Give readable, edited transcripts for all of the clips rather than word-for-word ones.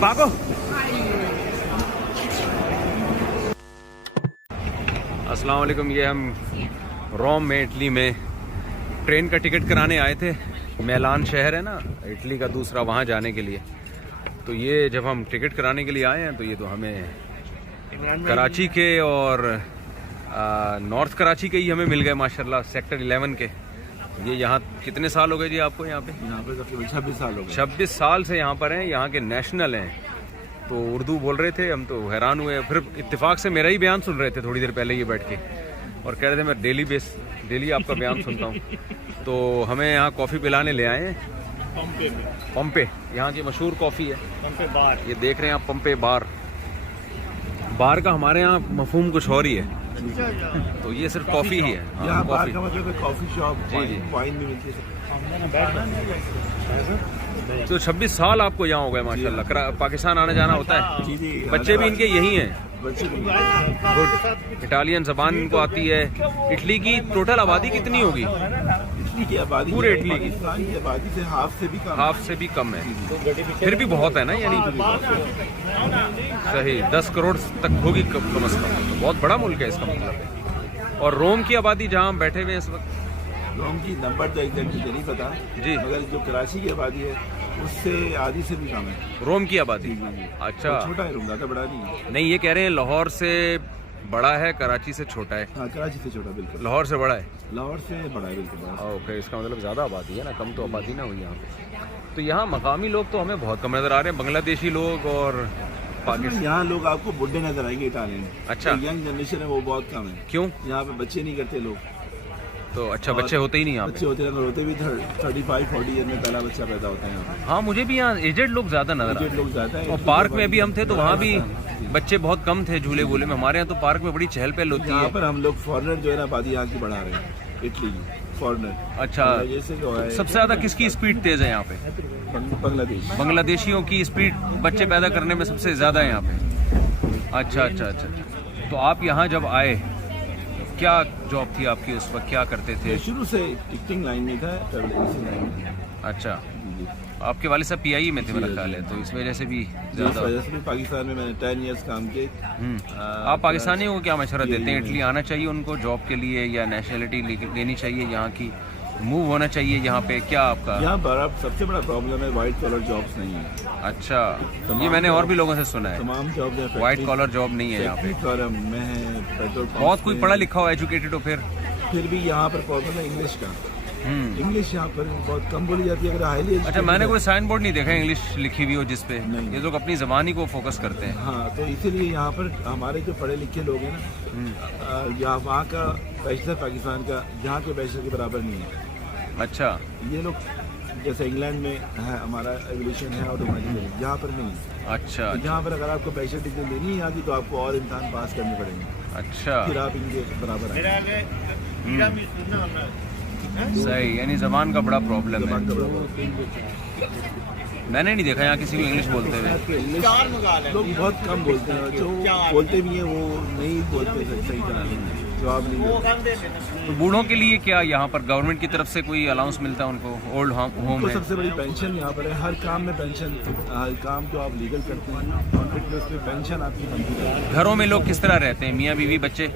भागो। अस्सलाम वालेकुम। ये हम रोम में, इटली में ट्रेन का टिकट कराने आए थे। मिलान शहर है ना इटली का दूसरा, वहाँ जाने के लिए। तो ये जब हम टिकट कराने के लिए आए हैं तो ये तो हमें कराची के और नॉर्थ कराची के ही हमें मिल गए माशाल्लाह, सेक्टर 11 के। ये यहाँ कितने साल हो गए जी आपको? यहाँ पे तकरीबन 26 साल हो गए। 26 साल से यहाँ पर हैं, यहाँ के नेशनल हैं। तो उर्दू बोल रहे थे, हम तो हैरान हुए। फिर इत्तेफाक से मेरा ही बयान सुन रहे थे थोड़ी देर पहले ये बैठ के, और कह रहे थे मैं डेली आपका बयान सुनता हूँ। तो हमें यहाँ कॉफ़ी पिलाने ले आए हैं पंपे। यहाँ की मशहूर कॉफ़ी है पंपे बार। ये देख रहे हैं आप, पंपे बार। बार का हमारे यहाँ मफहूम कुछ और ही है। तो ये सिर्फ कॉफ़ी ही है। यहाँ बार का मतलब कॉफ़ी शॉप, जी, वाइन भी मिलती है। तो 26 साल आपको यहाँ हो गए माशाल्लाह। पाकिस्तान आना जाना होता है? बच्चे भी इनके यही हैं? गुड। इटालियन जबान इनको आती है। इटली की टोटल आबादी कितनी होगी? की आबादी पूरे इटली की आबादी से हाफ से भी कम है। फिर भी बहुत है ना, यानी सही 10 करोड़ तक होगी कम से कम। तो बहुत बड़ा मुल्क है इसका मतलब। और रोम की आबादी जहाँ हम बैठे हुए हैं इस वक्त, रोम की नंबर तो एग्जैक्टली नहीं पता जी, मगर जो कराची की आबादी है उससे आधी से भी कम है रोम की आबादी। अच्छा, छोटा है रोम, ज़्यादा बड़ा नहीं। नहीं, ये कह रहे हैं लाहौर से बड़ा है, कराची से छोटा है। हाँ, कराची से छोटा बिल्कुल। लाहौर से बड़ा है? लाहौर से बड़ा है बिल्कुल। ओके, इसका मतलब ज़्यादा आबादी है ना, कम तो आबादी ना हुई यहाँ पे। तो यहाँ मकामी लोग तो हमें बहुत कम नज़र आ रहे हैं, बांग्लादेशी लोग और पाकिस्तान। यहाँ लोग आपको बुढ़े नजर आएंगे इटालियन। अच्छा, यंग जनरेशन है वो बहुत कम है। क्यों? यहाँ पे बच्चे नहीं करते लोग। तो अच्छा, बच्चे होते ही नहीं यहाँ? बच्चे होते भी 35-40 ईयर में पहला बच्चा पैदा होता है यहाँ। हाँ, मुझे भी यहाँ एजेड लोग ज्यादा नजर आते हैं। लोग ज्यादा है। और पार्क में अभी हम थे तो वहाँ भी बच्चे बहुत कम थे झूले वूले में। हमारे यहाँ तो पार्क में बड़ी चहल पहल होती है। यहाँ पर हम लोग फॉरनर जो है ना आबादी यहाँ की बढ़ा रहे हैं, इटली की फॉरनर। अच्छा, जैसे जो है सबसे ज्यादा किसकी स्पीड तेज है यहाँ पे? बांग्लादेशियों की स्पीड बच्चे पैदा करने में सबसे ज्यादा है यहाँ पे। अच्छा अच्छा अच्छा। तो आप यहाँ जब आए, क्या जॉब थी आपकी उस वक्त, क्या करते थे? शुरू से टिकटिंग लाइन में था, ट्रैवल एजेंसी लाइन में। अच्छा, आपके वाले साहब PIE में थे मेरा ख्याल है, तो इस वजह से भी ज़्यादा। वजह से भी पाकिस्तान में मैंने 10 इयर्स काम किए। आप पाकिस्तानियों को क्या मशवरा देते हैं? इटली आना चाहिए उनको जॉब के लिए, या नेशनलिटी लेनी चाहिए यहाँ की, मूव होना चाहिए यहाँ पे? क्या आपका यहाँ पर अब सबसे बड़ा प्रॉब्लम है वाइट कॉलर जॉब्स नहीं है। अच्छा, ये मैंने और भी लोगों से सुना है, तमाम जॉब वाइट कॉलर जॉब नहीं है यहाँ पे। पेट्रोल बहुत कोई पढ़ा लिखा हो, एजुकेटेड हो, फिर भी यहाँ पर प्रॉब्लम है इंग्लिश का। इंग्लिश यहाँ पर बहुत कम बोली जाती है। अगर हाईली अच्छा, मैंने कोई साइन बोर्ड नहीं देखा इंग्लिश लिखी हुई हो जिसपे। ये लोग अपनी जबान ही को फोकस करते हैं। हाँ, तो इसीलिए यहाँ पर हमारे जो पढ़े लिखे लोग हैं ना, यहाँ वहाँ का बैचलर पाकिस्तान का यहाँ के बैचलर के बराबर नहीं है। अच्छा, ये लोग जैसे इंग्लैंड में है हमारा एवोल्यूशन है ऑटोमेटिकली, यहाँ पर नहीं। अच्छा, तो यहाँ पर अगर आपको बैचलर डिग्री लेनी है आती तो आपको और इम्तहान पास करने पड़ेंगे। अच्छा, फिर आप इनके बराबर हैं। सही, यानी जबान का बड़ा प्रॉब्लम है। मैंने नहीं देखा यहाँ किसी को इंग्लिश बोलते हुए। लोग बहुत कम बोलते हैं, जो बोलते भी हैं वो नहीं बोलते सही तरह, जवाब नहीं देते। तो बूढ़ों के लिए क्या यहाँ पर गवर्नमेंट की तरफ से कोई अलाउंस मिलता है उनको? ओल्ड होम है? सबसे बड़ी पेंशन यहाँ पर है, हर काम में पेंशन। हर काम जो आप लीगल करते हैं कॉन्ट्रैक्ट बेस पे पेंशन आपकी बनती है। घरों में लोग किस तरह रहते हैं, मियाँ बीवी बच्चे?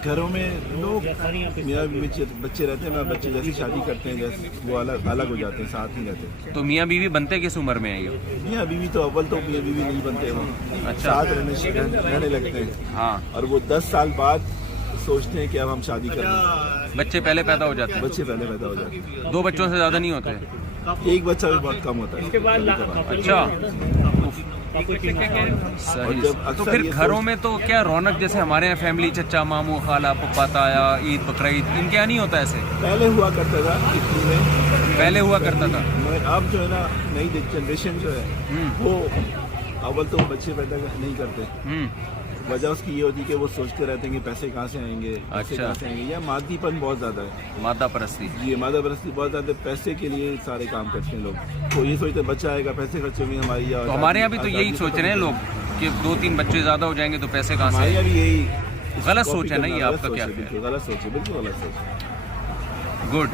घरों में लोग मियाँ बीवी बच्चे रहते हैं, बच्चे जैसी शादी करते हैं जैसे वो अलग हो जाते हैं, साथ ही रहते हैं। तो मियाँ बीवी बनते किस उम्र में है ये? मियाँ बीवी तो अव्वल तो मियाँ बीवी नहीं बनते, वो अच्छा, साथ रहने लगते हैं। हाँ, और वो 10 साल बाद सोचते हैं कि अब हम शादी करें। बच्चे पहले पैदा हो जाते हैं? बच्चे पहले पैदा हो जाते हैं। 2 बच्चों से ज्यादा नहीं होते? एक बच्चा भी बहुत कम होता है। अच्छा, सही। तो फिर घरों में तो क्या रौनक, जैसे हमारे यहाँ फैमिली, चचा मामू खाला पप्पा ताया, ईद बकरीद, इनके यहाँ नहीं होता ऐसे? पहले हुआ करता था इटली में, पहले हुआ करता था। अब जो है ना नई जनरेशन जो है वो अव्वल तो बच्चे पैदा नहीं करते। वजह उसकी ये होती है कि वो सोचते रहते हैं कि पैसे कहाँ से आएंगे, पैसे कहाँ से आएंगे। या मादीपन बहुत ज़्यादा है, मादा परस्ती। ये मादा परस्ती बहुत ज़्यादा, पैसे के लिए सारे काम करते हैं लोग। तो ये सोचते बच्चा आएगा पैसे खर्च होंगे हमारी। तो हमारे यहाँ भी तो यही सोच रहे हैं लोग कि 2-3 बच्चे ज़्यादा हो जाएंगे तो पैसे कहाँ से? हमारे यहाँ भी यही गलत सोच है ना ये आपका? क्या गलत सोच है, बिल्कुल गलत सोच। गुड।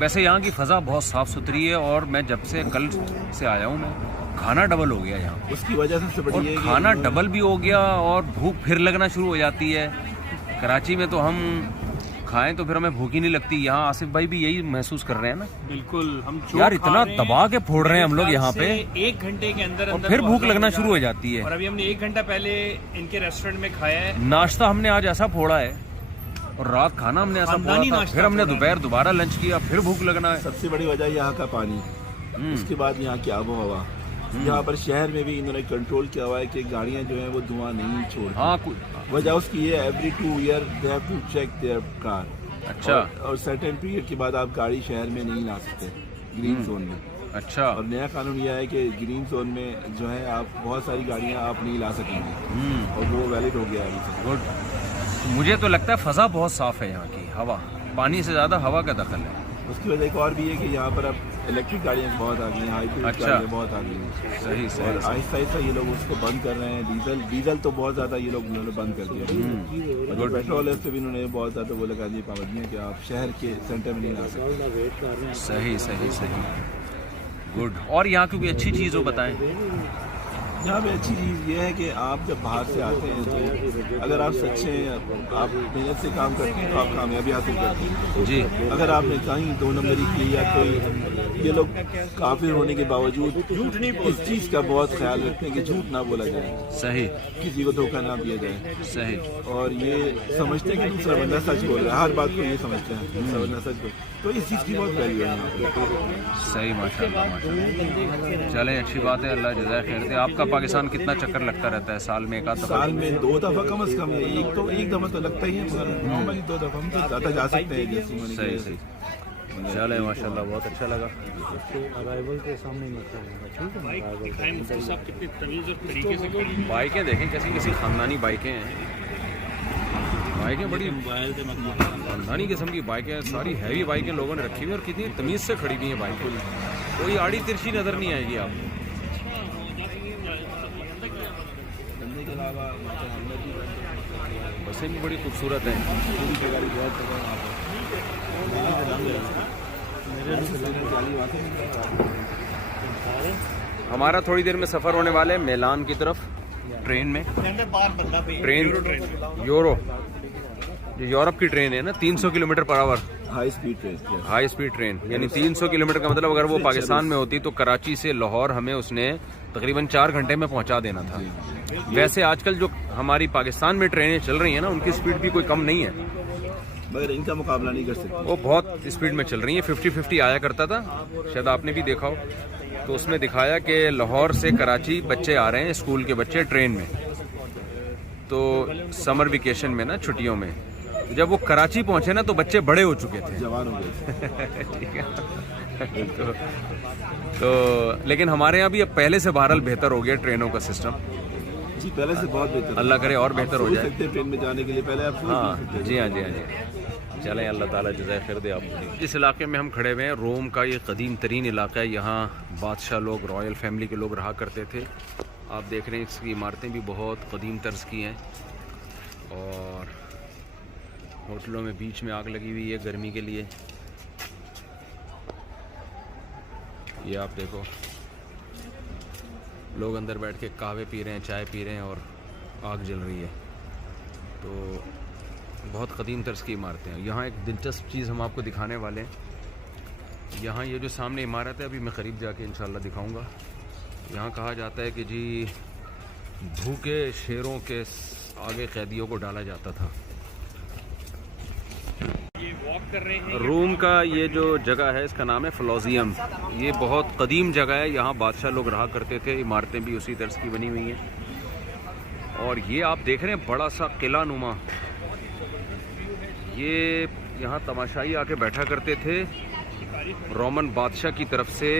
वैसे यहाँ की फ़ज़ा बहुत साफ़ सुथरी है, और मैं जब से कल से आया हूँ मैं खाना डबल हो गया यहाँ, उसकी वजह सबसे और बड़ी है कि खाना डबल भी हो गया और भूख फिर लगना शुरू हो जाती है। कराची में तो हम खाएं तो फिर हमें भूख ही नहीं लगती, यहाँ आसिफ भाई भी यही महसूस कर रहे हैं ना। बिल्कुल, हम जो यार खा इतना रहे हैं, दबा के फोड़ रहे हैं हम लोग यहाँ पे, 1 घंटे के अंदर और अंदर फिर वो भूख हजम लगना हो जा शुरू हो रहा जाती है। और अभी हमने 1 घंटा पहले इनके रेस्टोरेंट में खाया है। नाश्ता हमने आज ऐसा फोड़ा है और रात खाना हमने ऐसा फोड़ा खानदानी था, नाश्ता फिर हमने फोड़ा है। दोपहर दोबारा लंच किया, फिर भूख लगना है। सबसे बड़ी वजह यहाँ का पानी, उसके बाद यहाँ की आबो हवा। यहाँ पर शहर में भी इन्होंने कंट्रोल किया हुआ है कि गाड़ियाँ जो हैं वो धुआं नहीं छोड़ती। हाँ वजह उसकी ये every 2 year they have to check their car. अच्छा। और सर्टेन पीरियड के बाद आप गाड़ी शहर में नहीं ला सकते ग्रीन जोन में। अच्छा। और नया कानून यह है कि ग्रीन जोन में जो है आप बहुत सारी गाड़ियाँ आप नहीं ला सकेंगे, और वो वैलिड हो गया अभी से। गुड। मुझे तो लगता है फ़ज़ा बहुत साफ़ है यहाँ की, हवा पानी से ज़्यादा हवा का दखल है। उसकी वजह एक और भी है कि यहाँ पर अब इलेक्ट्रिक गाड़ियाँ बहुत आ गई हैं, हाइब्रिड अच्छा। गाड़ियाँ बहुत आ गई हैं। सही और सही। आहिस्ता आहिस्ता ये लोग उसको बंद कर रहे हैं। डीजल तो बहुत ज़्यादा ये लोग इन्होंने बंद कर दिया। और जो पेट्रोल है उस पर भी इन्होंने बहुत ज़्यादा वो लगा दी पाबंदियाँ कि आप शहर के सेंटर में नहीं ला सकते। सही सही सही। गुड। और यहाँ की कोई अच्छी चीज़ हो बताएं। यहाँ पे अच्छी चीज़ ये है कि आप जब बाहर से आते हैं तो अगर आप सच्चे हैं, आप मेहनत से काम करते हैं तो आप कामयाबी हासिल करते हैं जी। अगर आपने कहीं 2 नंबरी की या कोई, ये लोग काफिर होने के बावजूद झूठ नहीं इस चीज़ का बहुत ख्याल रखते हैं कि झूठ ना बोला जाए, सही किसी को धोखा ना दिया जाए। सही। और ये समझते हैं कि दूसरा बंदा सच बोल रहा है, हर बात को ये समझते हैं दूसरा बंदा सच बोल, तो इस चीज़ की बहुत वैल्यू है यहाँ पे। सही माशाल्लाह माशाल्लाह। चलें अच्छी बात है, अल्लाह जज़ाय खैर दे। आपका पाकिस्तान कितना चक्कर लगता रहता है साल में? एक आध दफ़ा? साल में 2 दफ़ा कम से कम है, एक दफ़ा तो लगता ही है, मगर नॉर्मली 2 दफ़ा हम तो ज़्यादा जा सकते हैं जैसे मैंने सही कहा। सही। चले माशाल्लाह, बहुत अच्छा लगा। अराइवल के सामने मत करना, ठीक है? दिखाएं मुफ्ती साहब कितने तमीज़ और तरीके से खड़ी हैं। बाइकें देखें कैसी कैसी खानदानी बाइकें हैं। बाइकें बड़ी खानदानी किस्म की बाइकें, सारी हैवी बाइकें लोगों ने रखी हुई और कितनी तमीज़ से खड़ी हुई हैं बाइकें। कोई आड़ी तिरछी नज़र नहीं आएगी आपको। बसें भी बड़ी खूबसूरत हैं। हमारा थोड़ी देर में सफ़र होने वाला है मेलान की तरफ, ट्रेन में। ट्रेन यूरो, ये यूरोप की ट्रेन है ना, 300 kilometre per hour high speed train. High speed train, यानी 300 किलोमीटर का मतलब अगर वो पाकिस्तान में होती तो कराची से लाहौर हमें उसने तकरीबन 4 घंटे में पहुंचा देना था। वैसे आजकल जो हमारी पाकिस्तान में ट्रेनें चल रही हैं ना, उनकी स्पीड भी कोई कम नहीं है, मगर इनका मुकाबला नहीं कर सकते। वो बहुत स्पीड में चल रही हैं। 50-50 आया करता था, शायद आपने भी देखा हो, तो उसमें दिखाया कि लाहौर से कराची बच्चे आ रहे हैं, स्कूल के बच्चे ट्रेन में। तो समर वेकेशन में ना, छुट्टियों में जब वो कराची पहुंचे ना, तो बच्चे बड़े हो चुके थे, जवान हो गए। ठीक है। तो लेकिन हमारे यहाँ भी अब पहले से बहरहाल बेहतर हो गया ट्रेनों का सिस्टम। जी पहले से बहुत बेहतर। अल्लाह करे और बेहतर हो सोच जाए। सकते हैं ट्रेन में जाने के लिए, पहले आप सोच नहीं हाँ सकते। जी हाँ जी हाँ जी। चलें, अल्लाह ताला जज़ाए खैर दे आपको। जिस इलाके में हम खड़े हुए हैं, रोम का ये कदीम तरीन इलाका है। यहाँ बादशाह लोग, रॉयल फैमिली के लोग रहा करते थे। आप देख रहे हैं इसकी इमारतें भी बहुत कदीम तर्ज की हैं, और होटलों में बीच में आग लगी हुई है गर्मी के लिए। ये आप देखो, लोग अंदर बैठ के कहवे पी रहे हैं, चाय पी रहे हैं, और आग जल रही है। तो बहुत कदीम तर्ज की इमारतें हैं। यहाँ एक दिलचस्प चीज़ हम आपको दिखाने वाले हैं। यहाँ ये जो सामने इमारत है, अभी मैं करीब जाके इंशाल्लाह दिखाऊंगा। यहाँ कहा जाता है कि जी भूखे शेरों के आगे कैदियों को डाला जाता था। ये वॉक कर रहे हैं। रोम का ये जो जगह है, इसका नाम है फ्लोजियम। ये बहुत कदीम जगह है, यहाँ बादशाह लोग रहा करते थे। इमारतें भी उसी तरह की बनी हुई हैं। और ये आप देख रहे हैं बड़ा सा किला नुमा, ये यहाँ तमाशाई आके बैठा करते थे। रोमन बादशाह की तरफ से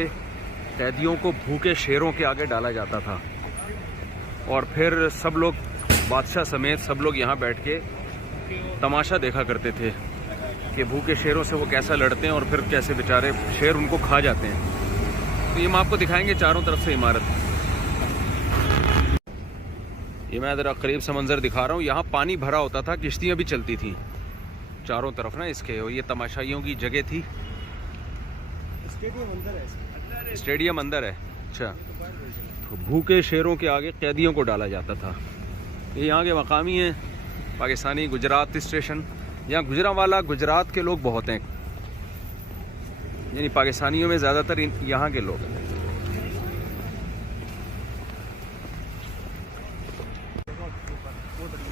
कैदियों को भूखे शेरों के आगे डाला जाता था, और फिर सब लोग, बादशाह समेत सब लोग यहाँ बैठ के तमाशा देखा करते थे कि भूखे शेरों से वो कैसा लड़ते हैं, और फिर कैसे बेचारे शेर उनको खा जाते हैं। तो ये हम आपको दिखाएंगे चारों तरफ से इमारत। ये मैं ज़रा करीब से मंजर दिखा रहा हूँ। यहाँ पानी भरा होता था, किश्तियाँ भी चलती थी चारों तरफ ना इसके, और ये तमाशाइयों की जगह थी। स्टेडियम अंदर है। स्टेडियम अंदर है। अच्छा, तो भूखे शेरों के आगे कैदियों को डाला जाता था। ये यहाँ के मकामी हैं, पाकिस्तानी गुजरात स्टेशन। यहाँ गुजरांवाला गुजरात के लोग बहुत हैं, यानी पाकिस्तानियों में ज़्यादातर यहाँ के लोग हैं।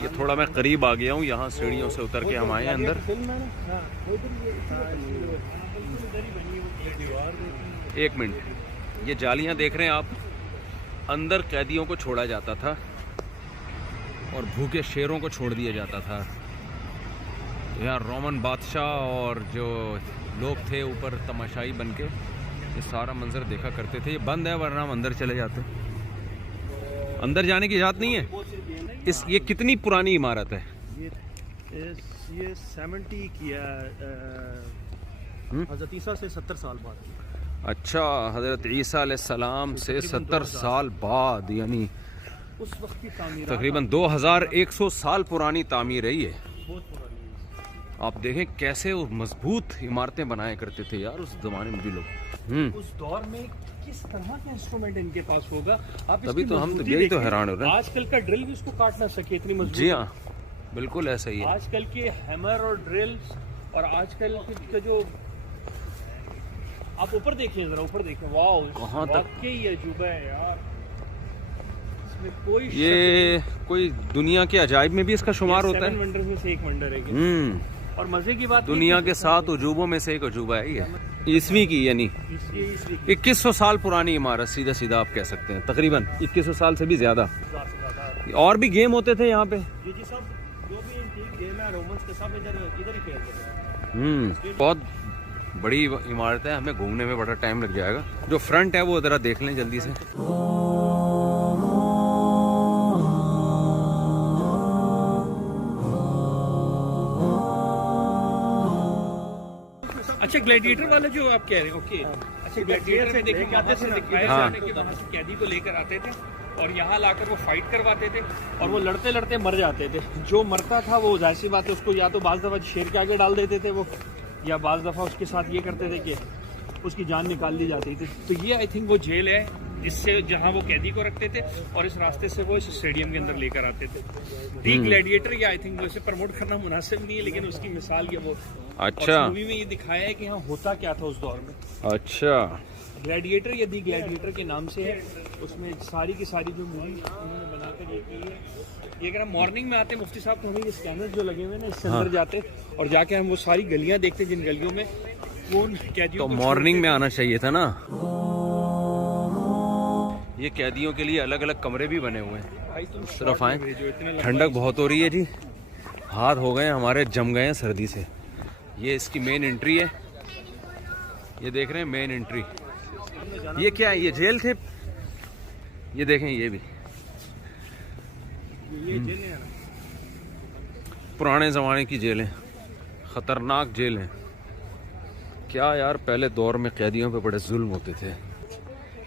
ये थोड़ा मैं करीब आ गया हूँ, यहाँ सीढ़ियों से उतर के हम आए हैं अंदर। एक मिनट, ये जालियाँ देख रहे हैं आप, अंदर कैदियों को छोड़ा जाता था और भूखे शेरों को छोड़ दिया जाता था। यहाँ रोमन बादशाह और जो लोग थे ऊपर तमाशाई बन के ये सारा मंजर देखा करते थे। ये बंद है, वरना हम अंदर चले जाते। अंदर जाने की इजाज़त नहीं है। ये कितनी पुरानी इमारत है? ये 70 किया हज़रत ईसा से 70 साल बाद। अच्छा, हज़रत ईसा अलैहिस्सलाम से 70 साल बाद, यानी उस वक्त की तामीर तकरीबन 2100 साल पुरानी तामीर है ये। बहुत पुरानी है। आप देखें कैसे वो मजबूत इमारतें बनाया करते थे यार उस जमाने में भी लोग। उस दौर में किस तरह का इंस्ट्रूमेंट इनके पास होगा, आप तभी तो हम मजबूती यही तो देखें। हैरान हो रहे हैं। आजकल का ड्रिल भी उसको काट ना सके, इतनी मजबूत। जी हाँ, बिल्कुल ऐसा ही है। आजकल के हैमर और ड्रिल्स और आजकल के जो, आप ऊपर देखिए, जरा ऊपर देखिए, वाओ, कहाँ तक? वाकई ये अजूबा है यार, इसमें कोई ये कोई दुनिया के अजायब में भी इसका शुमार होता है। वंडर में से एक वंडर है। और मजे की बात, दुनिया के 7 अजूबों में से एक अजूबा है ये। ईस्वी की, यानी 2100 साल पुरानी इमारत, सीधा सीधा आप कह सकते हैं, तकरीबन 2100 साल से भी ज्यादा। और भी गेम होते थे यहाँ पे। जी सब जो भी एंटीक गेम है रोमन्स के सब इधर ही खेलते थे। बहुत बड़ी इमारत है, हमें घूमने में बड़ा टाइम लग जाएगा। जो फ्रंट है वो जरा देख लें जल्दी से। अच्छा, ग्लैडिएटर वाला जो आप कह रहे हैं, ओके। अच्छा, ग्लैडिएटर में देखिए वहाँ से दिखाया जाने के वहाँ से कैदी को लेकर आते थे और यहाँ लाकर वो फाइट करवाते थे और वो लड़ते लड़ते मर जाते थे। जो मरता था वो जाहिर सी बात है उसको या तो बाज़ दफ़ा शेर के आगे डाल देते थे वो, या बाज़ दफ़ा उसके साथ ये करते थे कि उसकी जान निकाल ली जाती थी। तो ये आई थिंक वो जेल है जिससे, जहाँ वो कैदी को रखते थे और इस रास्ते से वो इस स्टेडियम के अंदर लेकर आते थे। दी ग्लैडिएटर, ये आई थिंक वैसे प्रमोट करना मुनासिब नहीं है, लेकिन उसकी मिसाल ये वो। अच्छा, मूवी में ये दिखाया है कि यहाँ होता क्या था उस दौर में। अच्छा, ग्लैडिएटर या दी ग्लैडिएटर के नाम से है। उसमें सारी की सारी जो मूवी उन्होंने बनाकर ये की है। ये अगर हम मॉर्निंग में आते हैं मुफ्ती साहब, तो हमें ये स्कैनर जो लगे हुए हैं ना, इससे अंदर जाते और जाके हम वो सारी गलियां देखते, जिन गलियों में वो कैदियों तो मॉर्निंग में आना चाहिए था ना। ये कैदियों के लिए अलग अलग कमरे भी बने हुए हैं। इस तरफ आए, ठंडक बहुत हो रही है जी, हाथ हो गए हमारे, जम गए हैं सर्दी से। ये इसकी मेन एंट्री है, ये देख रहे हैं मेन एंट्री। ये क्या है? ये जेल थे, ये देखें, ये भी पुराने ज़माने की जेल है, ख़तरनाक जेल है। क्या यार, पहले दौर में कैदियों पे बड़े जुल्म होते थे।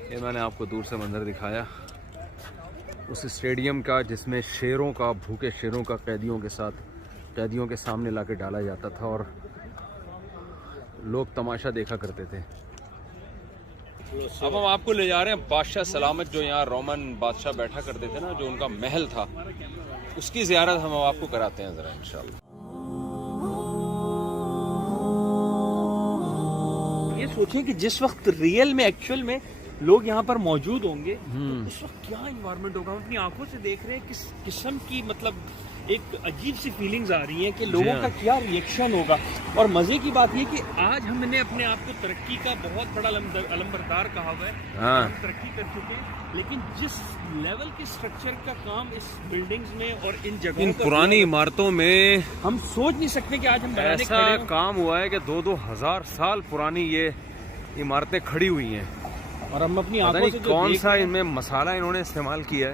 ये मैंने आपको दूर से मंजर दिखाया उस स्टेडियम का जिसमें शेरों का, भूखे शेरों का कैदियों के साथ, कैदियों के सामने लाके डाला जाता था और लोग तमाशा देखा करते थे। अब हम आपको ले जा रहे हैं बादशाह सलामत, जो यहाँ रोमन बादशाह बैठा करते थे ना, जो उनका महल था, उसकी ज़ियारत हम आपको कराते हैं ज़रा इंशाल्लाह। ये सोचें कि जिस वक्त रियल में, एक्चुअल में लोग यहाँ पर मौजूद होंगे, तो उस वक्त क्या इन्वायरमेंट होगा। हम अपनी आंखों से देख रहे हैं किस किस्म की, मतलब एक अजीब सी फीलिंग्स आ रही हैं कि लोगों का क्या रिएक्शन होगा। और मजे की बात ये कि आज हमने अपने आप को तरक्की का बहुत बड़ा अलंबरदार कहा हुआ है। हम तरक्की कर चुके हैं, लेकिन जिस लेवल के स्ट्रक्चर का काम इस बिल्डिंग्स में और इन जगहों, इन पुरानी इमारतों में हम सोच नहीं सकते कि आज हम ऐसा काम हुआ है कि 2-2 हज़ार साल पुरानी ये इमारतें खड़ी हुई हैं। और हम अपनी पता आंखों नहीं से कौन सा इनमें मसाला इन्होंने इस्तेमाल किया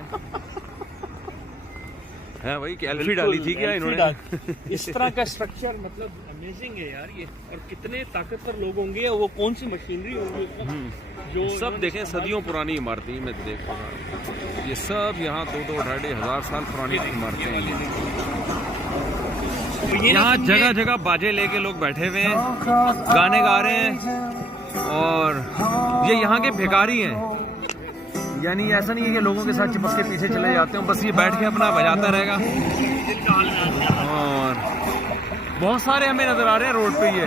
है भाई, कि एल्फी डाली थी क्या इन्होंने? इस तरह का स्ट्रक्चर मतलब अमेजिंग है यार ये। और कितने ताकतवर लोग होंगे, वो कौन सी मशीनरी होगी जो सब देखें, सदियों पुरानी इमारतें मैं देख रहा हूँ। ये सब यहाँ 2-2-2.5 हज़ार साल पुरानी इमारतें हैं। यहाँ जगह जगह बाजे लेके लोग बैठे हुए हैं, गाने गा रहे हैं। और ये यहाँ के भिखारी हैं, यानी ऐसा नहीं है कि लोगों के साथ चिपक के पीछे चले जाते हो, बस ये बैठ के अपना बजाता रहेगा। और बहुत सारे हमें नजर आ रहे हैं रोड पे ये।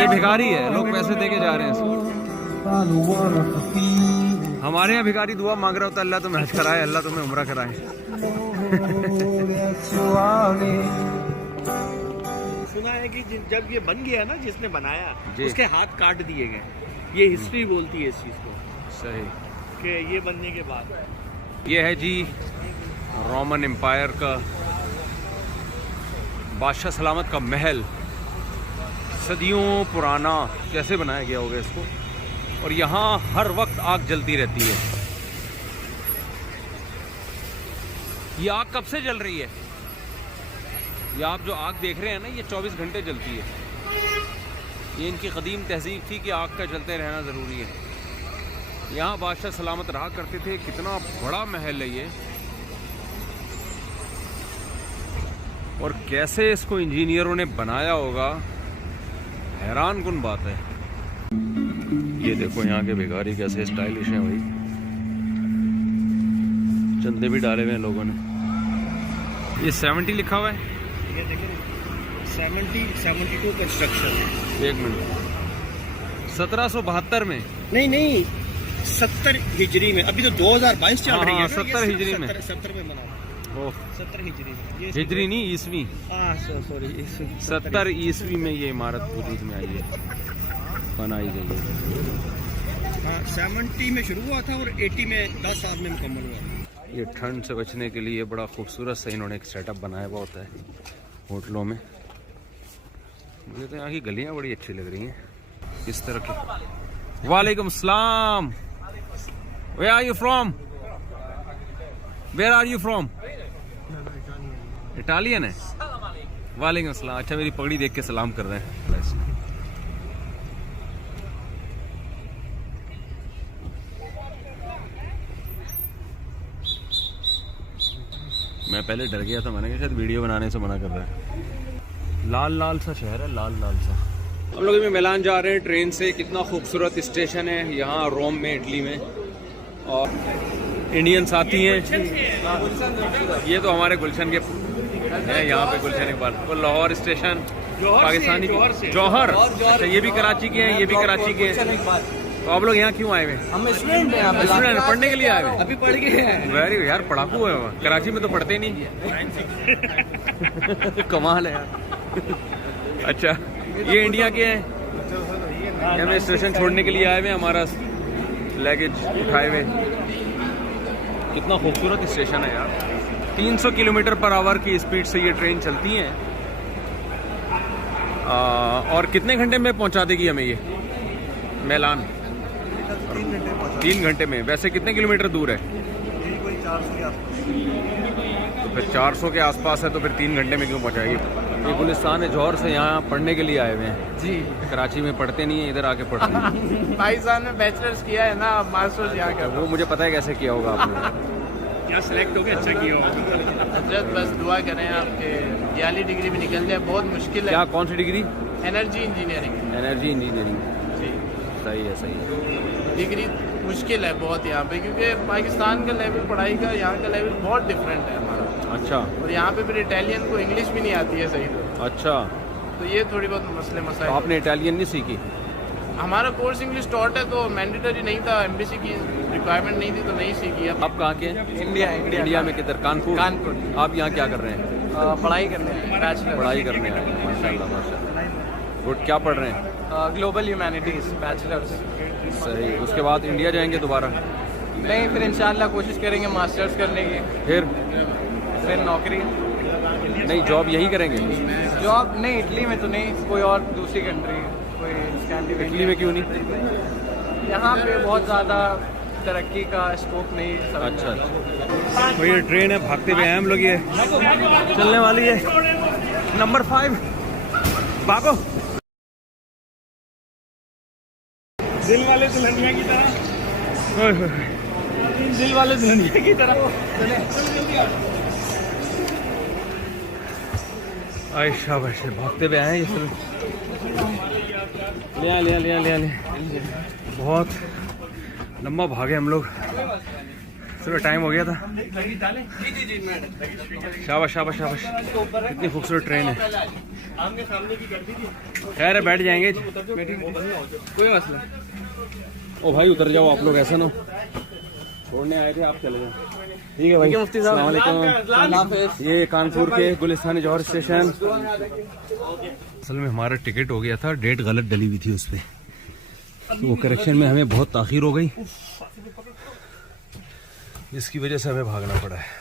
ये भिखारी है, लोग पैसे दे के जा रहे हैं इसको। हमारे यहाँ भिखारी दुआ मांग रहा होता है, अल्लाह तुम्हें हज कराए, अल्लाह तुम्हें उम्रा कराए। सुना है कि जब ये बन गया ना, जिसने बनाया जी। उसके हाथ काट दिए गए। ये हिस्ट्री बोलती है इस चीज को, सही। कि ये बनने के बाद ये है जी रोमन एम्पायर का बादशाह सलामत का महल, सदियों पुराना। कैसे बनाया गया होगा इसको। और यहाँ हर वक्त आग जलती रहती है। ये आग कब से जल रही है? ये आप जो आग देख रहे हैं ना, ये 24 घंटे जलती है। ये इनकी कदीम तहजीब थी कि आग का जलते रहना ज़रूरी है। यहाँ बादशाह सलामत रहा करते थे। कितना बड़ा महल है ये, और कैसे इसको इंजीनियरों ने बनाया होगा, हैरान कुन बात है। ये देखो यहाँ के भिखारी कैसे स्टाइलिश हैं भाई, चंदे भी डाले हुए हैं लोगों ने। ये 70 लिखा हुआ है। ये देखिए 72 कंस्ट्रक्शन। एक मिनट, 1772 में? नहीं 70 हिजरी में। अभी तो 2022 चल रही है। 70 हिजरी में। 70 में बना। ओह, 70 हिजरी में। हिजरी नहीं, ईसवी। सॉरी 70 ईसवी में ये इमारत वजूद में आई है, बनाई गई है। 70 में शुरू हुआ था और 80 में 10 साल में मुकम्मल हुआ। ये ठंड से बचने के लिए बड़ा खूबसूरत सा इन्होंने एक सेटअप बनाया हुआ होता है होटलों में। मुझे तो यहाँ की गलियाँ बड़ी अच्छी लग रही हैं इस तरह की। वालेकुम सलाम। Where are you from? Where are you from? Italian है। वालेकुम सलाम। अच्छा, मेरी पगड़ी देख के सलाम कर रहे हैं। मैं पहले डर गया था, मैंने कहा शायद वीडियो बनाने से मना कर रहा है। लाल लाल सा शहर है, लाल लाल सा। हम लोग अभी मिलान जा रहे हैं ट्रेन से। कितना खूबसूरत स्टेशन है यहाँ रोम में, इटली में। और इंडियन साथी हैं। ये तो हमारे गुलशन के हैं यहाँ पे, गुलशन इकबाल। वो लाहौर स्टेशन पाकिस्तानी जौहर। अच्छा, ये भी कराची के हैं, ये भी कराची के हैं। तो आप लोग यहाँ क्यों आए हुए? हम स्टूडेंट हैं, स्टूडेंट पढ़ने के लिए आए हुए? अभी पढ़ गए हैं। वेरी यार, पढ़ाकू है वो। कराची में तो पढ़ते नहीं। कमाल है यार। अच्छा, ये इंडिया के हैं। हमें स्टेशन छोड़ने के लिए आए हुए, हमारा लगेज उठाए हुए। कितना खूबसूरत स्टेशन है यार। 300 किलोमीटर पर आवर की स्पीड से ये ट्रेन चलती है। और कितने घंटे में पहुंचा देगी हमें ये मिलान? 3 घंटे में। वैसे कितने किलोमीटर दूर है? तो फिर 400 के आसपास है, तो फिर 3 घंटे में क्यों पहुंचाएगी? ये गुलिस्तान है, जौहर से यहाँ पढ़ने के लिए आए हुए हैं जी। कराची में पढ़ते नहीं है, इधर आके पढ़ते हैं। भाई साहब ने बैचलर्स किया है ना, मास्टर्स यहाँ कर। वो मुझे पता है कैसे किया होगा आपने। क्या सिलेक्ट हो गया? अच्छा किया होगा। हजरत बस दुआ करें आपके ये वाली डिग्री भी निकल जाए। बहुत मुश्किल है। क्या, कौन सी degree? Energy engineering. Energy engineering. जी, सही है, सही है। डिग्री मुश्किल है बहुत यहाँ पे, क्योंकि पाकिस्तान का लेवल पढ़ाई का, यहाँ का लेवल बहुत डिफरेंट है हमारा। अच्छा और यहाँ पे फिर इटालियन को इंग्लिश भी नहीं आती है सही तो। अच्छा, तो ये थोड़ी बहुत मसले तो मसाइल। आपने इटालियन नहीं सीखी? हमारा कोर्स इंग्लिश टॉट है, तो मैंडेटरी नहीं था, एमबीसी की रिक्वायरमेंट नहीं थी, तो नहीं सीखी। अब आप कहाँ के हैं? इंडिया में किधर? कानपुर। कानपुर। आप यहाँ क्या कर रहे हैं? पढ़ाई करने हैं, बैचलर। पढ़ाई करने हैं। माशाल्लाह माशाल्लाह। गुड। क्या पढ़ रहे हैं? Global humanities bachelors. सही। उसके बाद इंडिया जाएंगे दोबारा? नहीं, फिर इंशाल्लाह कोशिश करेंगे मास्टर्स करने की, फिर नौकरी। नहीं, जॉब यही करेंगे? जॉब नहीं, इटली में तो नहीं, कोई और दूसरी कंट्री, कोई इटली में क्यों नहीं? यहाँ पे बहुत ज़्यादा तरक्की का स्कोप नहीं। अच्छा। तो ये ट्रेन है, भागते हुए हैं हम लोग। ये चलने वाली है नंबर 5। भागो। दिल वाले दुल्हनिया की तरह। दिल वाले दुल्हनिया की तरह। आए शाबाश, भागते हुए आए हैं ले बहुत लंबा भागे हम लोग, सुबह टाइम हो गया था। शाबाश शाबाश शाबाश, कितनी खूबसूरत ट्रेन है। खैर है, बैठ जाएंगे, कोई मसला। ओ भाई उतर जाओ आप लोग, ऐसा ना छोड़ने आए थे आप, चले जाओ। ठीक है भाई, मुफ्ती साहब, अस्सलाम वालेकुम। ये कानपुर के गुलिस्तान जौहर स्टेशन। असल में हमारा टिकट हो गया था, डेट गलत डली हुई थी उस पर, तो वो करेक्शन में हमें बहुत ताखीर हो गई, जिसकी वजह से हमें भागना पड़ा है।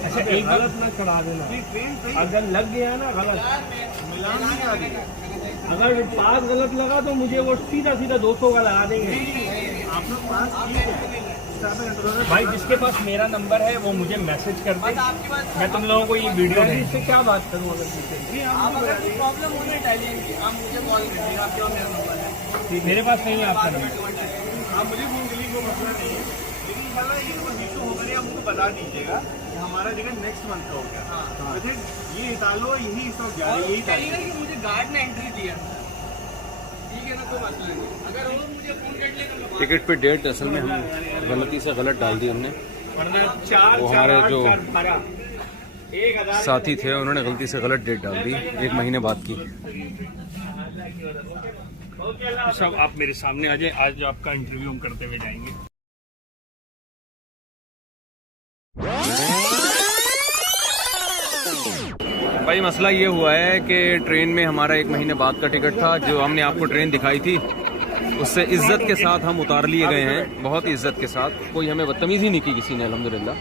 अच्छा, एक गलत ना चढ़ा देना, अगर लग गया ना गलत, अगर पास गलत लगा तो मुझे वो सीधा 200 का लगा देंगे। भाई जिसके पास मेरा नंबर है वो मुझे मैसेज कर दे, मैं तुम लोगों को ये वीडियो इससे क्या बात करूँ। अगर प्रॉब्लम हो मेरे पास नहीं है आपका नंबर, आप मुझे फोन करिए, कोई मसला नहीं है, लेकिन इंशाल्लाह ये कोई इशू होगा नहीं, आप मुझे बता दीजिएगा कि हमारा टिकट नेक्स्ट मंथ का हो गया। वैसे ये हटा लो, यही इस वक्त जा रही है, यही कि मुझे गार्ड ने एंट्री दिया, ठीक है ना, कोई मसला नहीं। अगर वो मुझे फोन कर ले टिकट पे डेट असल में हम गलती से गलत डाल दी हमने, वरना वो हमारे जो साथी थे उन्होंने गलती से गलत डेट डाल दी, 1 महीने बाद की। सब आप मेरे सामने आ जाए, आज आपका इंटरव्यू हम करते हुए जाएंगे। भाई मसला ये हुआ है कि ट्रेन में हमारा 1 महीने बाद का टिकट था, जो हमने आपको ट्रेन दिखाई थी उससे इज्जत के साथ हम उतार लिए गए हैं, बहुत ही इज्जत के साथ, कोई हमें बदतमीजी नहीं की किसी ने अल्हम्दुलिल्लाह।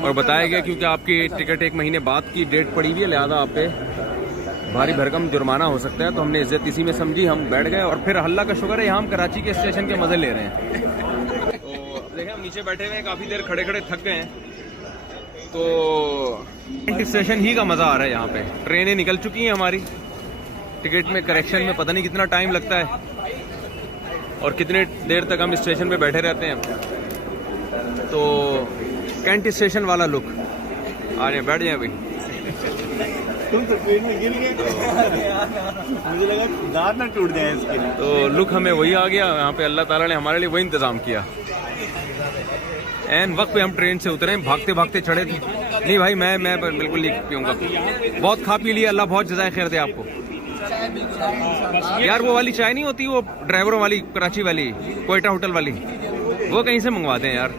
और बताया गया क्योंकि आपकी टिकट 1 महीने बाद की डेट पड़ी हुई है, लिहाजा आप पे भारी भरकम जुर्माना हो सकता है, तो हमने इज्जत इसी में समझी, हम बैठ गए। और फिर अल्लाह का शुक्र है यहाँ हम कराची के स्टेशन के मजे ले रहे हैं। तो अब देखें, हम नीचे बैठे हुए हैं, काफ़ी देर खड़े खड़े थक गए हैं, तो स्टेशन ही का मज़ा आ रहा है यहाँ पे। ट्रेनें निकल चुकी हैं हमारी, टिकट में करेक्शन में पता नहीं कितना टाइम लगता है और कितने देर तक हम स्टेशन पे बैठे रहते हैं। तो कैंट स्टेशन वाला लुक, आ जाए बैठ जाए भाई। तुम तो ट्रेन में गिर गए, मुझे लगा दांत ना टूट जाए इसके लिए। तो लुक हमें वही आ गया, यहाँ पे अल्लाह ताला ने हमारे लिए वही इंतज़ाम किया। एन वक्त पे हम ट्रेन से उतरे, भागते भागते चढ़े थे। नहीं भाई, मैं बिल्कुल नहीं पीऊँगा, बहुत खा पी लिया, अल्लाह बहुत जज़ाए खैर दे आपको। यार वो वाली चाय नहीं होती, वो ड्राइवरों वाली, कराची वाली, कोयटा होटल वाली, वो कहीं से मंगवा दें यार।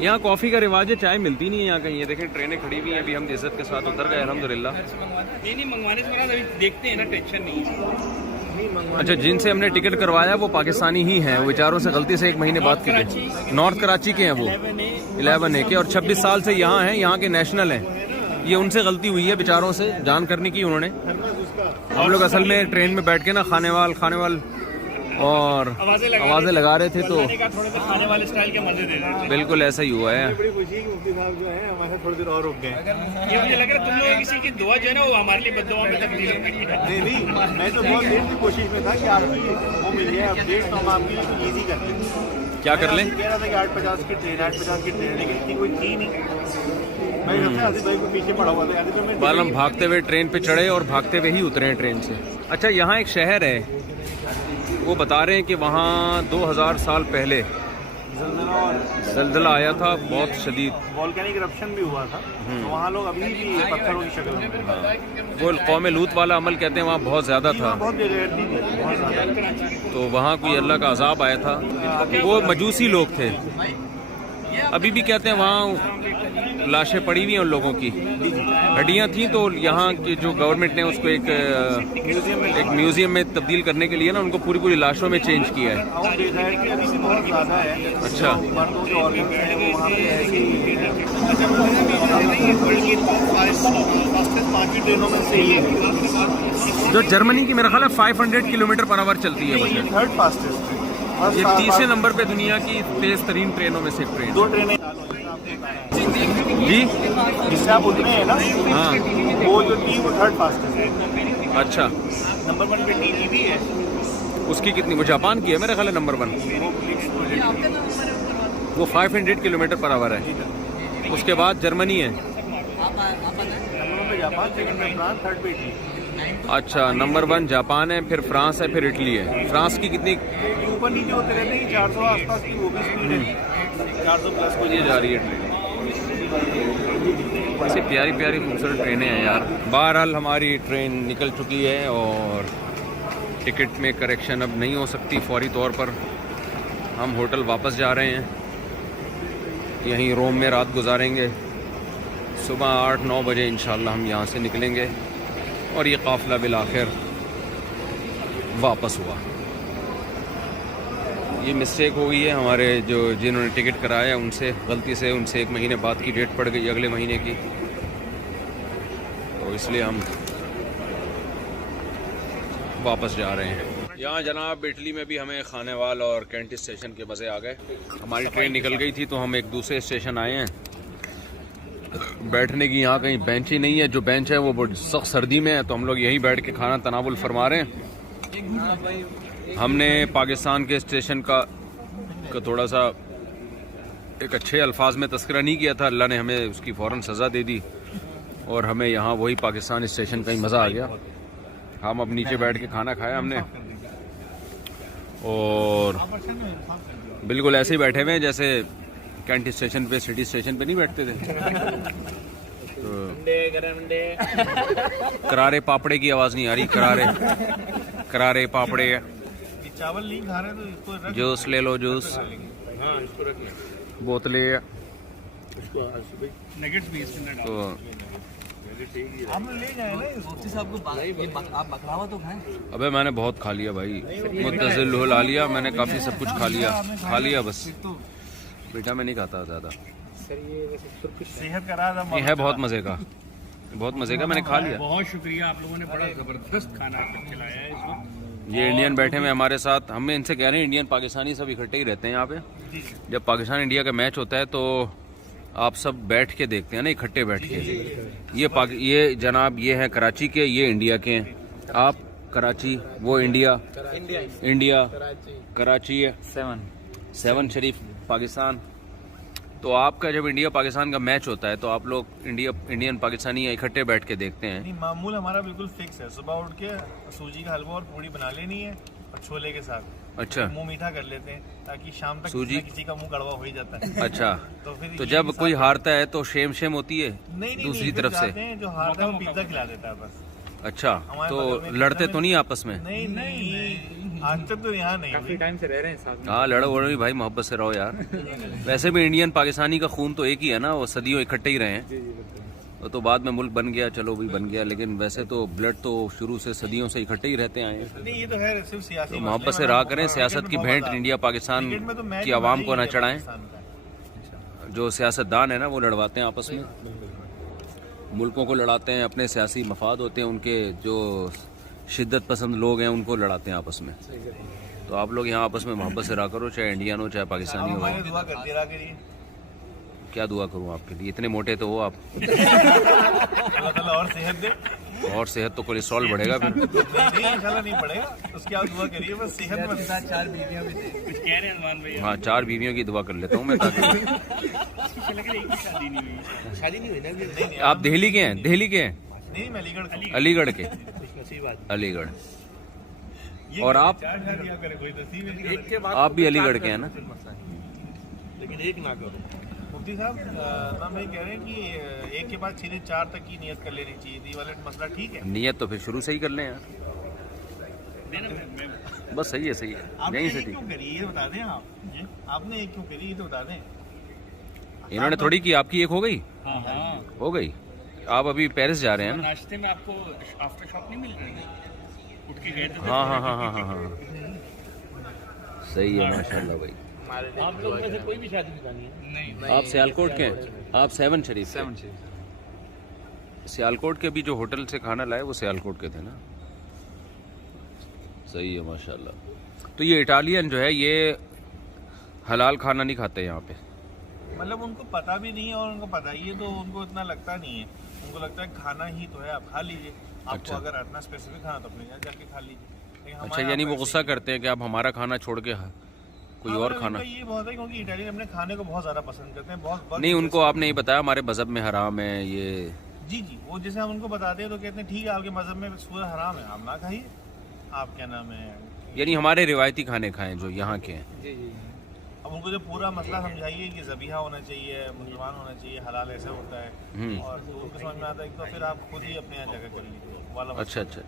यहाँ कॉफ़ी का रिवाज है, चाय मिलती नहीं है यहाँ कहीं। ये देखें ट्रेनें खड़ी हुई हैं, अभी हम इज्जत के साथ उतर गए अल्हम्दुलिल्लाह। नहीं मंगवाने से अभी देखते हैं ना, टेंशन नहीं है। अच्छा, जिनसे हमने टिकट करवाया वो पाकिस्तानी ही हैं, वो बेचारों से गलती से 1 महीने बाद के थे, नॉर्थ कराची के हैं वो, 11A के, और 26 साल से यहाँ हैं, यहाँ के नेशनल हैं। ये उनसे गलती हुई है बेचारों से, जान करने की उन्होंने। हम लोग असल में ट्रेन में बैठ के ना खाने वाल और आवाज़ें लगा रहे थे, तो थोड़े से खाने वाले स्टाइल के मजे दे रहे थे। बिल्कुल ऐसा ही हुआ है। बड़ी खुशी है कि मुफ्ती साहब जो है हमारे थोड़ी देर और रुक गए। ये मुझे लग रहा है तुम लोग किसी की दुआ जो है ना वो हमारे लिए बद्दुआ में तब्दील हो गई। नहीं, मैं तो बहुत देर की कोशिश में था कि आपकी वो मिल जाए अपडेट, तो हम आपकी ईजी कर लें। क्या कर लें? कह रहा था कि 8:50 की ट्रेन, 8:50 की ट्रेन, लेकिन इतनी कोई थी नहीं। मैं सबसे आसिफ भाई को पीछे पड़ा हुआ था, तो मैं बाल हम भागते हुए ट्रेन पे चढ़े और भागते हुए ही उतरे हैं ट्रेन से। अच्छा, यहाँ एक शहर है, वो बता रहे हैं कि वहाँ 2000 साल पहले ज़ल्ज़ला आया था, बहुत शदीद, वोल्केनिक इरप्शन भी हुआ था, तो वहाँ लोग अभी भी पत्थरों की शक्ल में, वो कौम लूत वाला अमल कहते हैं, वहाँ बहुत ज़्यादा था, बहुत बेगैरती थी, बहुत ज़्यादा। तो वहाँ कोई अल्लाह का अजाब आया था। वो मजूसी लोग थे, अभी भी कहते हैं वहाँ लाशें पड़ी हुई हैं उन लोगों की, हड्डियाँ थी। तो यहाँ की जो गवर्नमेंट ने उसको एक म्यूजियम में तब्दील करने के लिए ना उनको पूरी लाशों में चेंज किया है। और देखा है कि अभी भी बहुत ज़्यादा है। अच्छा, मर्दों के ऑर्गन्स हैं वो वहाँ पे ऐसे ही है। पाँचवीं ट्रेनों में से ही है जो जर्मनी की मेरा ख्याल है 500 किलोमीटर पर आवर चलती है, ये थर्ड फास्टेस्ट है। ये 30वें नंबर पे दुनिया की तेज तरीन ट्रेनों में से एक ट्रेन। 2 ट्रेनें जी, जिससे आप उतरे हैं ना, हाँ, वो जो थी वो थर्ड फास्टेस्ट है। अच्छा, नंबर 1 पे टीजी भी है। उसकी कितनी, वो जापान की है मेरा ख्याल है नंबर 1, वो 500 किलोमीटर पर आवर है। उसके बाद जर्मनी है। नंबर 1 पे जापान, सेकंड पे फ्रांस, थर्ड पे इटली। अच्छा, नंबर 1 जापान है, फिर फ्रांस है, फिर इटली है। फ्रांस की कितनी ऊपर नीचे होते रहते हैं, 400 आसपास की वो भी स्पीड है, 400 प्लस को ये जा रही है ट्रेन। ऐसी प्यारी प्यारी खूबसूरत ट्रेनें हैं यार। बहरहाल हमारी ट्रेन निकल चुकी है और टिकट में करेक्शन अब नहीं हो सकती फौरी तौर पर। हम होटल वापस जा रहे हैं, यहीं रोम में रात गुजारेंगे। सुबह 8-9 बजे इंशाल्लाह हम यहाँ से निकलेंगे और ये काफ़िला बिलाखिर वापस हुआ। ये मिस्टेक हो गई है हमारे जो जिन्होंने टिकट कराया उनसे, गलती से उनसे 1 महीने बाद की डेट पड़ गई, अगले महीने की, तो इसलिए हम वापस जा रहे हैं। यहाँ जनाब इटली में भी हमें खानेवाल और कैंटी स्टेशन के मज़े आ गए। हमारी ट्रेन निकल गई थी तो हम एक दूसरे स्टेशन आए हैं। बैठने की यहाँ कहीं बेंच ही नहीं है, जो बेंच है वो बहुत सख्त सर्दी में है, तो हम लोग यहीं बैठ के खाना तनावुल फरमा रहे हैं। हमने पाकिस्तान के स्टेशन का थोड़ा सा एक अच्छे अल्फाज में तस्करा नहीं किया था, अल्लाह ने हमें उसकी फ़ौरन सज़ा दे दी और हमें यहाँ वही पाकिस्तान स्टेशन का ही मज़ा आ गया। हम अब नीचे बैठ के खाना खाया हमने और बिल्कुल ऐसे ही बैठे हुए हैं जैसे कैंट स्टेशन पे, सिटी स्टेशन पे नहीं बैठते थे। तो करारे पापड़े की आवाज़ नहीं आ रही, करारे पापड़े। चावल नहीं खा रहे तो इसको रख, जूस ले लो, जूस, हाँ इसको रख ले, बोतलें। इसको नगेट्स भी इसमें डाल। तो हम ले जाए ना इसको। आप बकलावा तो खाएं। अबे मैंने बहुत खा लिया भाई, मुत्तज़िल हो ला लिया मैंने, काफ़ी सब कुछ खा लिया बस। बेटा मैं नहीं खाता ज़्यादा। सेहत का राज ये है बहुत मज़े का, बहुत मज़े का, मैंने खा लिया। बहुत शुक्रिया, आप लोगों ने बड़ा जबरदस्त खाना खिलाया है इस वक्त। ये इंडियन बैठे हुए हमारे साथ, हमें इनसे कह रहे हैं इंडियन पाकिस्तानी सब इकट्ठे ही रहते हैं यहाँ पे। जब पाकिस्तान इंडिया का मैच होता है तो आप सब बैठ के देखते हैं ना, इकट्ठे बैठ के। ये जनाब ये है कराची के, ये इंडिया के हैं। आप कराची, वो इंडिया कराची है, 7 शरीफ पाकिस्तान। तो आपका जब इंडिया पाकिस्तान का मैच होता है तो आप लोग इंडियन पाकिस्तानी इकट्ठे बैठ के देखते हैं। नहीं, मामूल हमारा बिल्कुल फिक्स है, सुबह उठ के सूजी का हलवा और पूड़ी बना लेनी है और छोले के साथ अच्छा, मुंह मीठा कर लेते हैं ताकि शाम तक सूजी किसी का मुंह कड़वा हो ही जाता है। अच्छा फिर तो ये जब इंसान- कोई हारता है तो शेम होती है नहीं, दूसरी फिर तरफ से। जाते हैं, जो हारता है वो पिज्जा खिला देता है बस। अच्छा, हमारे तो बगल में लड़ते पिज्जा तो नहीं आपस में? नहीं, आज तक तो यहाँ नहीं हुई। टाइम से रह रहे हैं साथ। हाँ, लड़ो वड़ो भी भाई, मोहब्बत से रहो यार। वैसे भी इंडियन पाकिस्तानी का खून तो एक ही है ना, वो सदियों इकट्ठे ही रहे हैं। वो तो बाद में मुल्क बन गया, चलो भी बन गया, लेकिन वैसे तो ब्लड तो शुरू से सदियों से इकट्ठे ही रहते आए हैं। नहीं, ये तो है सिर्फ सियासी तो मसले मोहब्बत से हैं, रहा वरना करें, सियासत की क्रिकेट में भेंट बहुत इंडिया पाकिस्तान क्रिकेट में तो मैच की आवाम को ना ही है चढ़ाएं। पाकिस्तान का। जो सियासतदान है ना वो लड़वाते हैं आपस में, मुल्कों को लड़ाते हैं, अपने सियासी मफाद होते हैं उनके, जो शिद्दत पसंद लोग हैं उनको लड़ाते हैं आपस में। तो आप लोग यहाँ आपस में मोहब्बत से रहा करो, चाहे इंडियन हो चाहे पाकिस्तानी हो। हमारे दुआ करते रहा करिए, क्या दुआ करूँ आपके लिए, इतने मोटे तो हो आप। अल्लाह ताला और सेहत दे। और सेहत तो कोलेस्ट्रॉल बढ़ेगा फिर। नहीं, इंशाल्लाह नहीं पड़ेगा, उसकी आप दुआ करिए, बस सेहत में। कुछ कह रहे हैं अरमान भाई। हाँ, 4 बीवियों की दुआ कर लेता हूँ मैं, ताकि शादी नहीं हुई, शादी नहीं हुई ना अभी। नहीं, आप दिल्ली के हैं? दिल्ली के हैं? नहीं, मैं अलीगढ़ का हूँ। अलीगढ़ के? नसीब आज। अलीगढ़। ये और आप? चार शादियां करे, कोई नसीब ही नहीं। एक के बाद आप भी अलीगढ़ के हैं ना? लेकिन एक ना करो। मुफ्ती साहब, इमाम भाई कह रहे हैं कि एक के बाद सीधे 4 तक की नियत कर लेनी चाहिए, ये वाला मसला ठीक है? नियत तो फिर शुरू से ही कर लें यार, नहीं ना, मैं बस सही है, सही है, आपने यहीं एक से ठीक। क्यों करी ये बता दें आप जी? आपने एक क्यों करी ये तो बता दें। इन्होंने थोड़ी की, आपकी एक हो गई? हाँ हाँ। हो गई। आप अभी पेरिस जा रहे हैं ना? नाश्ते में आपको आफ्टर शॉप नहीं मिल रही है? उठ के गए थे। हाँ हाँ हाँ हाँ हाँ हाँ, सही है माशाल्लाह भाई। आप लोग में से कोई भी शादी नहीं है? आप सियालकोट के हैं? आप 7 शरीफ? सियालकोट के भी जो होटल से खाना लाए वो सियालकोट के थे ना? सही है माशाल्लाह। तो ये इटालियन जो है ये हलाल खाना नहीं खाते यहाँ पे? मतलब उनको पता भी नहीं है, और उनको पता ही है तो उनको इतना लगता नहीं है, उनको लगता है खाना ही तो है, आप खा लीजिए। आपको अगर अपना स्पेसिफिक खाना तो अपने यहाँ जाके खा लीजिए। लेकिन अच्छा, हमारे यानी यहाँ वो पे गुस्सा करते हैं कि आप हमारा खाना छोड़ के कोई और मतलब खाना। इनका ये बहुत है क्योंकि इटालियन अपने खाने को बहुत ज़्यादा पसंद करते हैं, बहुत नहीं, उनको आपने ही बताया हमारे मजहब में हराम है ये। जी जी, वो जैसे हम उनको बताते हैं तो कहते हैं ठीक है आपके मजहब में सूअर हराम है, आप ना खाइए। आप क्या नाम है, यानी हमारे रिवायती खाने खाएं जो यहाँ के हैं। जी जी। अब उनको जो पूरा मसला समझाइए कि ज़बीहा होना चाहिए, मुसलमान होना चाहिए, हलाल ऐसा होता है, और तो उनको समझ में आता है तो फिर आप खुद ही अपने यहाँ जगह कर लीजिए वाला मसला। अच्छा अच्छा।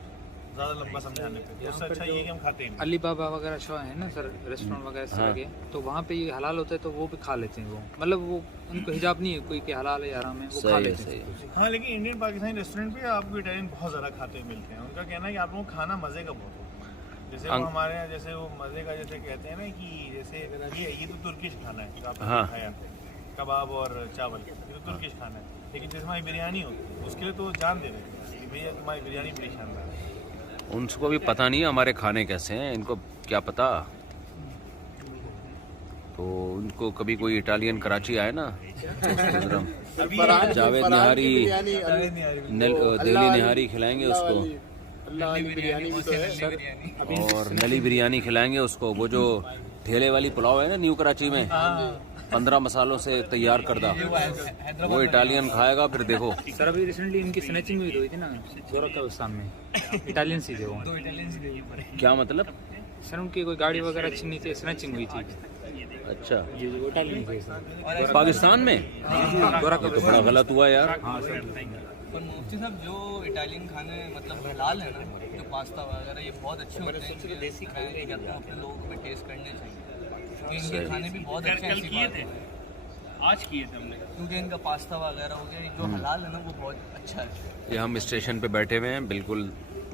ज़्यादा लंबा समझाने पे उससे अच्छा ये कि हम खाते हैं। अली बाबा वगैरह शो है ना सर, रेस्टोरेंट वगैरह इस तरह के, तो वहाँ पे ये हलाल होता है तो वो भी खा लेते हैं वो, मतलब वो उनको हिजाब नहीं है कोई कि हलाल है या हराम है, वो खा सही है, लेते सही हैं। है। हाँ, लेकिन इंडियन पाकिस्तानी रेस्टोरेंट पे आपको इटालियन बहुत ज़्यादा खाते मिलते हैं। उनका कहना है कि आप लोगों को खाना मज़े का बहुत होता है। जैसे वो हमारे यहाँ जैसे वो मज़े का जैसे कहते हैं ना कि जैसे ये तो तुर्किश खाना है जो आपने हाँ। खाया, कबाब और चावल, ये तो तुर्किश खाना है। लेकिन जैसे हमारी बिरयानी होती है उसके लिए तो जान दे रहे हैं कि भैया तुम्हारी बिरयानी बड़ी शानदार है। उनको भी पता नहीं है हमारे खाने कैसे हैं, इनको क्या पता। तो उनको कभी कोई इटालियन कराची आए ना जावेद निहारी दिल्ली निहारी खिलाएंगे उसको, और नली बिरयानी खिलाएंगे उसको। वो जो ठेले वाली पुलाव है ना न्यू कराची में, 15 मसालों से तैयार करदा, वो इटालियन खाएगा फिर देखो। सर अभी रिसेंटली इनकी स्नैचिंग हुई थी ना गोरखपुर में, इटालियन सी थे वो। क्या मतलब? सर उनकी कोई गाड़ी वगैरह छीनी थी, स्नैचिंग हुई थी। अच्छा, जी जी, वो इटालियन थे सर। पाकिस्तान में? गोरखपुर तो बड़ा गलत हुआ यार। हाँ सर। पर मुफ्ती साहब जो इटालियन खाने मतलब हलाल है ना, जो पास्ता वगैरह ये बहुत अच्छे होते हैं, इनके देसी खाने कहते हैं अपने लोगों को भी टेस्ट करने चाहिए, क्योंकि इनके खाने भी बहुत अच्छे हैं। कल किए थे, आज किए थे हमने, क्योंकि इनका पास्ता वगैरह हो गया जो हलाल है ना वो बहुत अच्छा है। ये हम स्टेशन पे बैठे हुए हैं, बिल्कुल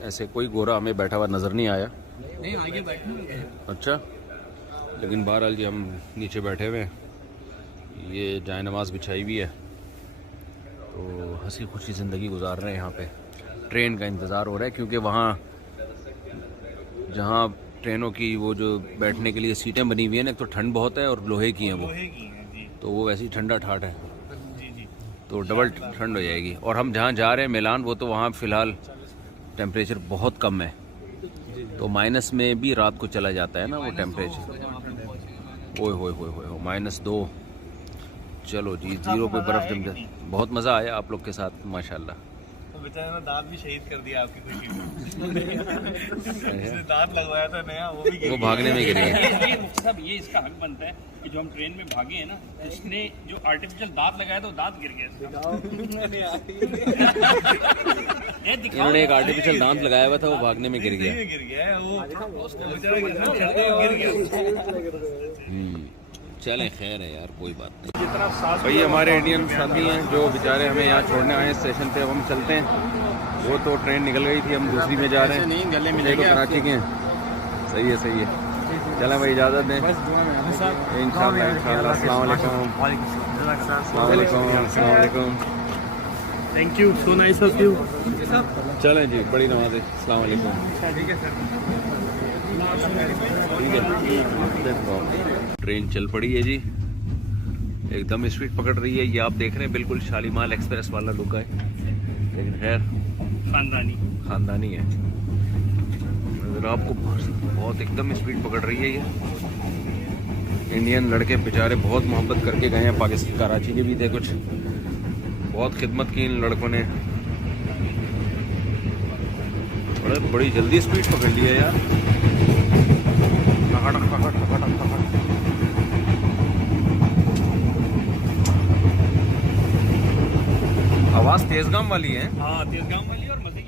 ऐसे कोई गोरा हमें बैठा हुआ नज़र नहीं आया। नहीं आगे बैठना। अच्छा, लेकिन बहरहाल जी हम नीचे बैठे हुए हैं, ये जाए नमाज बिछाई हुई है, तो हंसी खुशी ज़िंदगी गुजार रहे हैं यहाँ पे। ट्रेन का इंतज़ार हो रहा है क्योंकि वहाँ जहाँ ट्रेनों की वो जो बैठने के लिए सीटें बनी हुई हैं ना, एक तो ठंड बहुत है और लोहे की हैं वो, तो वो वैसे ही ठंडा ठाट है, तो डबल ठंड हो जाएगी। और हम जहाँ जा रहे हैं मिलान, वो तो वहाँ फ़िलहाल टेम्परेचर बहुत कम है, तो माइनस में भी रात को चला जाता है ना वो टेम्परेचर। ओए होए होए होए, -2। चलो जी, 0 पे बर्फ़ जम जाए। बहुत मज़ा आया आप लोग के साथ माशाल्लाह। तो बेचारे ने दांत भी शहीद कर दिया आपकी खुशी में। जिसने दांत लगवाया था नया वो भी वो भागने में गिर गया। ये मुफ्ती साहब ये इसका हक बनता है कि जो हम ट्रेन में भागे हैं ना, उसने जो आर्टिफिशियल दांत लगाया था वो दांत गिर गया। इन्होंने एक आर्टिफिशियल दांत लगाया हुआ था, वो भागने में गिर गया। गिर गया है वो बेचारा गिर गया। चलें, खैर है यार, कोई बात नहीं। भाई हमारे इंडियन साथी हैं जो बेचारे हमें यहाँ छोड़ने आए स्टेशन पे, अब हम चलते हैं। वो तो ट्रेन निकल गई थी, हम दूसरी में जा रहे हैं। नहीं, गले में देखो कराची के हैं। सही है, सही है। चलें भाई, इजाज़त दें इंशाल्लाह इंशाल्लाह। अस्सलाम वालेकुम। अस्सलाम वालेकुम। अस्सलाम वालेकुम। Thank you, so nice of you. चलें जी, बड़ी नमाज़ें। अस्सलाम वालेकुम। ठीक है सर। ट्रेन चल पड़ी है जी, एकदम स्पीड पकड़ रही है। ये आप देख रहे हैं बिल्कुल शालीमार एक्सप्रेस वाला लुक है, लेकिन खैर खानदानी है। अगर आपको बहुत एकदम स्पीड पकड़ रही है ये। इंडियन लड़के बेचारे बहुत मोहब्बत करके गए हैं। पाकिस्तान कराची के भी थे कुछ, बहुत खिदमत की इन लड़कों ने। बड़ी जल्दी स्पीड पकड़ ली है यार। आवाज तेजगाम वाली है। हाँ, तेजगाम वाली और मजे